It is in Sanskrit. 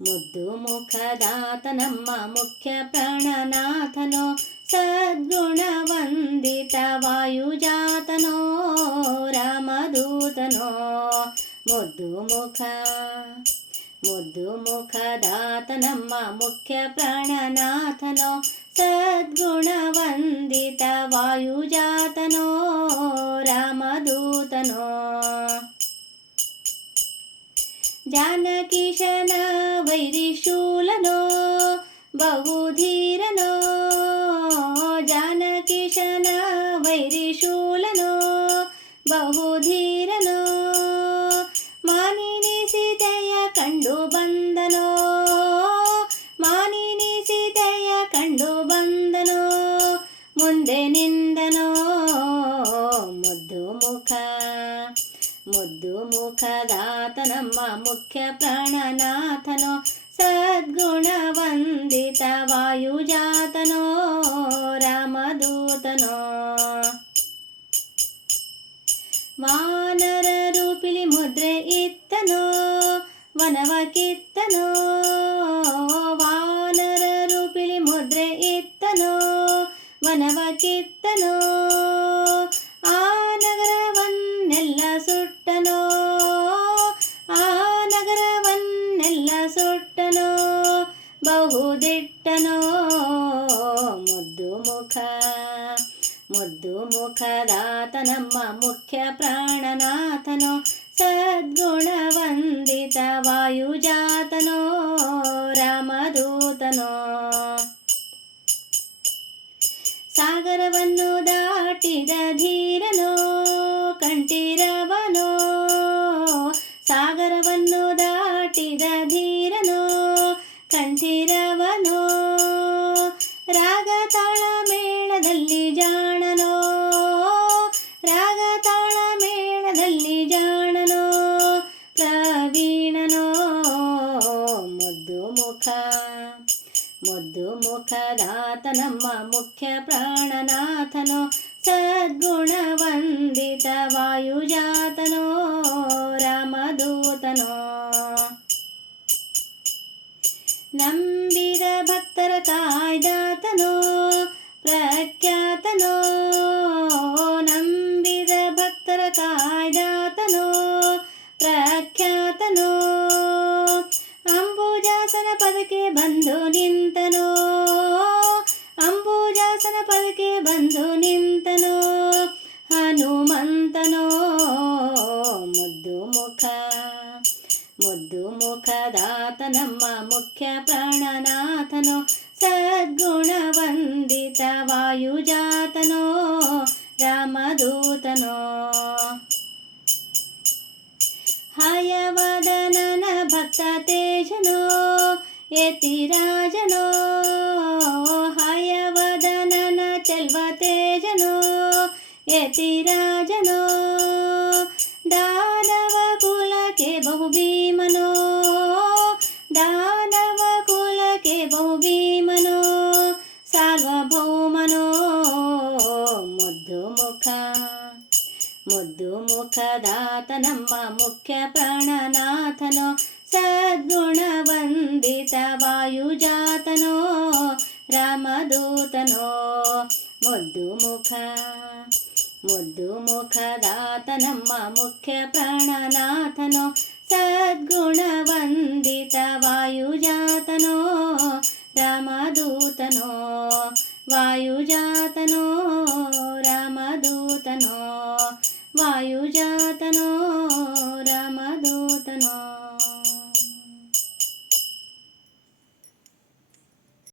ಮುದ್ದು ಮುಖದಾತನಮ್ಮ ಮುಖ್ಯ ಪ್ರಾಣನಾಥನೋ ಸದ್ಗುಣ ವಂದಿತ ವಾಯುಜಾತನೋ ರಾಮದೂತನೋ ಮುದ್ದು ಮುಖ ಮುದ್ದು ಮುಖದಾತನಮ್ಮ ಮುಖ್ಯ ಪ್ರಾಣನಾಥನೋ ಸದ್ಗುಣ ವಂದಿತ ವಾಯುಜಾತನೋ ರಾಮದೂತನೋ ಜಾನಕೀಶನ वैरिशूलनो बहुधीरनो जानकिशन वैरिशूलनो बहुधी ಮುದ್ದು ಮುಖದಾತನಮ್ಮ ಮುಖ್ಯ ಪ್ರಾಣನಾಥನೋ, ಸದ್ಗುಣವಂದಿತ ವಾಯುಜಾತನೋ, ರಾಮದೂತನೋ. ವಾನರ ರೂಪಿಲಿ ಮುದ್ರೆ ಇತ್ತನೋ ವನವ ಕಿತ್ತನೋ ವಾನರ ರೂಪಿಲಿ ಮುದ್ರೆ ಇತ್ತನೋ ವನವ ಕಿತ್ತನೋ ಆ ಮುದ್ದು ಮುಖದಾತನಮ್ಮ ಮುಖ್ಯ ಪ್ರಾಣನಾಥನೋ ಸದ್ಗುಣ ವಂದಿತ ವಾಯುಜಾತನೋ ಮುದ್ದು ಮುಖದಾತನಮ್ಮ ಮುಖ್ಯ ಪ್ರಾಣನಾಥನೋ ಸದ್ಗುಣ ವಂದಿತ ವಾಯುಜಾತನೋ ರಾಮದೂತನೋ ನಂಬಿದ ಭಕ್ತರ ಕಾಯ್ದಾತನೋ ಪದಕ್ಕೆ ಬಂದು ನಿಂತನೋ ಹನುಮಂತನೋ ಮುದ್ದು ಮುಖ ಮುದ್ದು ಮುಖದಾತನಮ್ಮ ಮುಖ್ಯ ಪ್ರಾಣನಾಥನೋ ಸದ್ಗುಣ ವಂದಿತ ವಾಯುಜಾತನೋ ರಾಮದೂತನೋ ಹಯವದನನ ಭಕ್ತ ತೇಜನೋ ತೇಜನೋ ಯತಿರಾಜನೋ ದಾನವ ಕುಲಕ್ಕೆ ಬಹು ಭೀಮನೋ ದಾನವ ಕುಲಕ್ಕೆ ಬಹು ಭೀಮನೋ ಸಾರ್ವಭೌಮನೋ ಮುದ್ದು ಮುಖ ಮುದ್ದು ಮುಖದಾತನಮ್ಮ ಮುಖ್ಯ ಪ್ರಾಣನಾಥನೋ ಸದ್ಗುಣ ವಂದಿತ ವಾಯುಜಾತನೋ ರಾಮದೂತನೋ ಮುದ್ದು ಮುಖ ಮುದ್ದು ಮುಖದಾತನಮ್ಮ ಮುಖ್ಯ ಪ್ರಾಣನಾಥನೋ ಸದ್ಗುಣ ವಂದಿತ ವಾಯುಜಾತನೋ ರಾಮದೂತನೋ ವಾಯುಜಾತನೋ ರಾಮದೂತನೋ ವಾಯುಜಾತನೋ